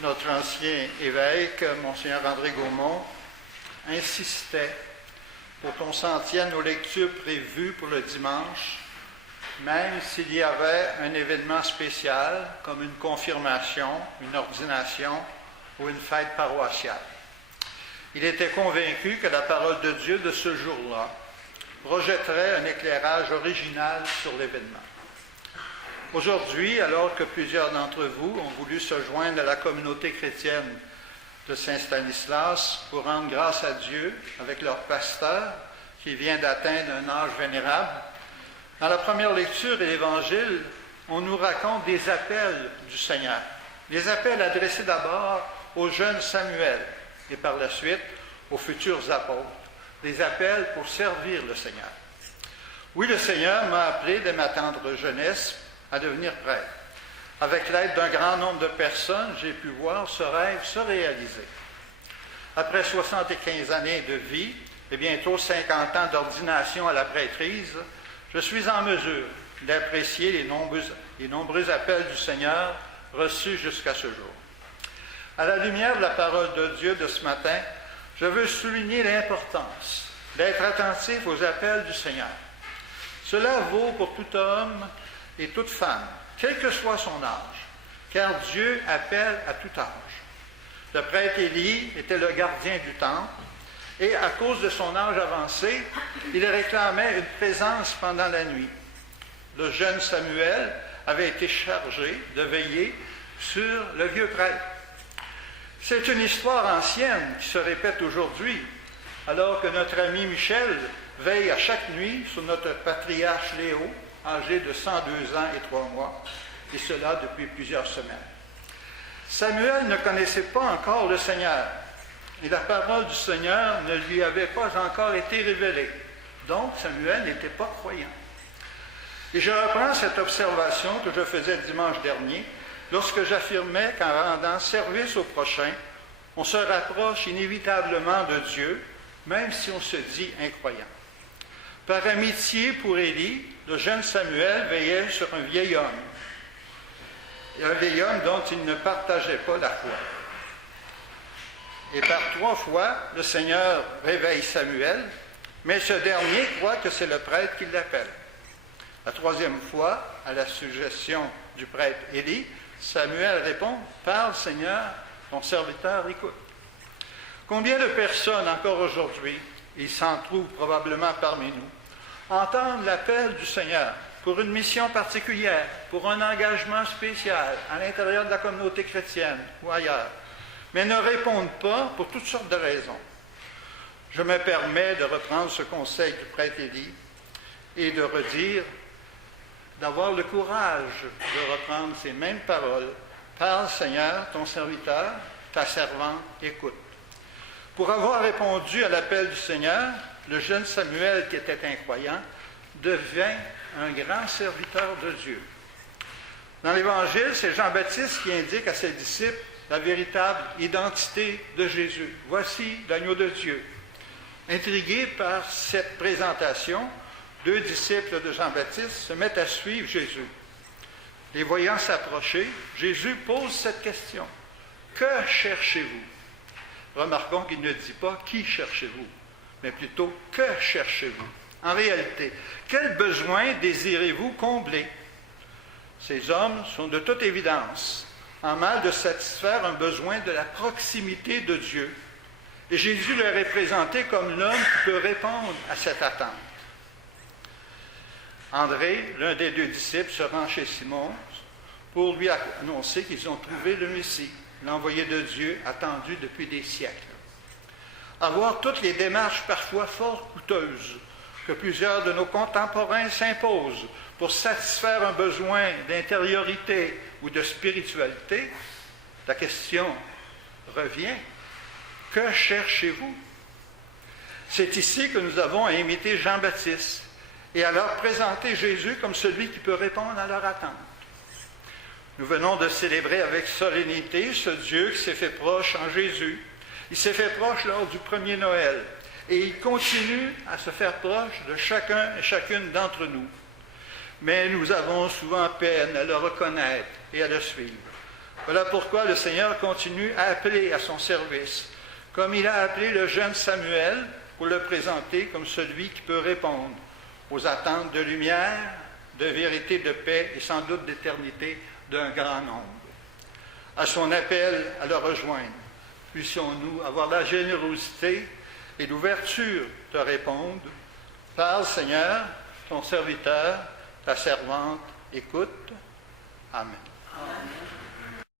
notre ancien évêque, Monseigneur André Gaumont, insistait pour qu'on s'en tienne aux lectures prévues pour le dimanche, même s'il y avait un événement spécial, comme une confirmation, une ordination ou une fête paroissiale. Il était convaincu que la parole de Dieu de ce jour-là projetterait un éclairage original sur l'événement. Aujourd'hui, alors que plusieurs d'entre vous ont voulu se joindre à la communauté chrétienne de Saint-Stanislas pour rendre grâce à Dieu avec leur pasteur qui vient d'atteindre un âge vénérable, dans la première lecture de l'Évangile, on nous raconte des appels du Seigneur. Des appels adressés d'abord au jeune Samuel et par la suite aux futurs apôtres. Des appels pour servir le Seigneur. Oui, le Seigneur m'a appelé dès ma tendre jeunesse à devenir prêtre. Avec l'aide d'un grand nombre de personnes, j'ai pu voir ce rêve se réaliser. Après 75 années de vie et bientôt 50 ans d'ordination à la prêtrise, je suis en mesure d'apprécier les nombreux appels du Seigneur reçus jusqu'à ce jour. À la lumière de la parole de Dieu de ce matin, je veux souligner l'importance d'être attentif aux appels du Seigneur. Cela vaut pour tout homme et toute femme, quel que soit son âge, car Dieu appelle à tout âge. Le prêtre Élie était le gardien du temple, et à cause de son âge avancé, il réclamait une présence pendant la nuit. Le jeune Samuel avait été chargé de veiller sur le vieux prêtre. C'est une histoire ancienne qui se répète aujourd'hui, alors que notre ami Michel veille à chaque nuit sur notre patriarche Léo, âgé de 102 ans et 3 mois, et cela depuis plusieurs semaines. Samuel ne connaissait pas encore le Seigneur, et la parole du Seigneur ne lui avait pas encore été révélée. Donc, Samuel n'était pas croyant. Et je reprends cette observation que je faisais dimanche dernier, lorsque j'affirmais qu'en rendant service au prochain, on se rapproche inévitablement de Dieu, même si on se dit incroyant. Par amitié pour Élie, le jeune Samuel veillait sur un vieil homme. Et un vieil homme dont il ne partageait pas la foi. Et par 3 fois, le Seigneur réveille Samuel, mais ce dernier croit que c'est le prêtre qui l'appelle. La 3e fois, à la suggestion du prêtre Élie, Samuel répond « Parle, Seigneur, ton serviteur écoute. » Combien de personnes encore aujourd'hui, il s'en trouve probablement parmi nous, entendent l'appel du Seigneur pour une mission particulière, pour un engagement spécial à l'intérieur de la communauté chrétienne ou ailleurs, mais ne répondent pas pour toutes sortes de raisons. Je me permets de reprendre ce conseil du prêtre Élie et de redire, d'avoir le courage de reprendre ces mêmes paroles. Parle, Seigneur, ton serviteur, ta servante, écoute. Pour avoir répondu à l'appel du Seigneur, le jeune Samuel, qui était incroyant, devint un grand serviteur de Dieu. Dans l'Évangile, c'est Jean-Baptiste qui indique à ses disciples la véritable identité de Jésus. Voici l'agneau de Dieu. Intrigués par cette présentation, 2 disciples de Jean-Baptiste se mettent à suivre Jésus. Les voyant s'approcher, Jésus pose cette question. Que cherchez-vous? Remarquons qu'il ne dit pas qui cherchez-vous, mais plutôt que cherchez-vous? En réalité, quel besoin désirez-vous combler? Ces hommes sont de toute évidence en mal de satisfaire un besoin de la proximité de Dieu. Et Jésus leur est présenté comme l'homme qui peut répondre à cette attente. André, l'un des 2 disciples, se rend chez Simon pour lui annoncer qu'ils ont trouvé le Messie, l'envoyé de Dieu attendu depuis des siècles. Avoir toutes les démarches parfois fort coûteuses que plusieurs de nos contemporains s'imposent pour satisfaire un besoin d'intériorité ou de spiritualité, la question revient. Que cherchez-vous? C'est ici que nous avons à imiter Jean-Baptiste et à leur présenter Jésus comme celui qui peut répondre à leur attente. Nous venons de célébrer avec solennité ce Dieu qui s'est fait proche en Jésus. Il s'est fait proche lors du premier Noël et il continue à se faire proche de chacun et chacune d'entre nous. Mais nous avons souvent peine à le reconnaître et à le suivre. Voilà pourquoi le Seigneur continue à appeler à son service, comme il a appelé le jeune Samuel pour le présenter comme celui qui peut répondre aux attentes de lumière, de vérité, de paix et sans doute d'éternité d'un grand nombre. À son appel à le rejoindre, puissions-nous avoir la générosité et l'ouverture de répondre. Parle, Seigneur, ton serviteur, ta servante, écoute. Amen. Amen.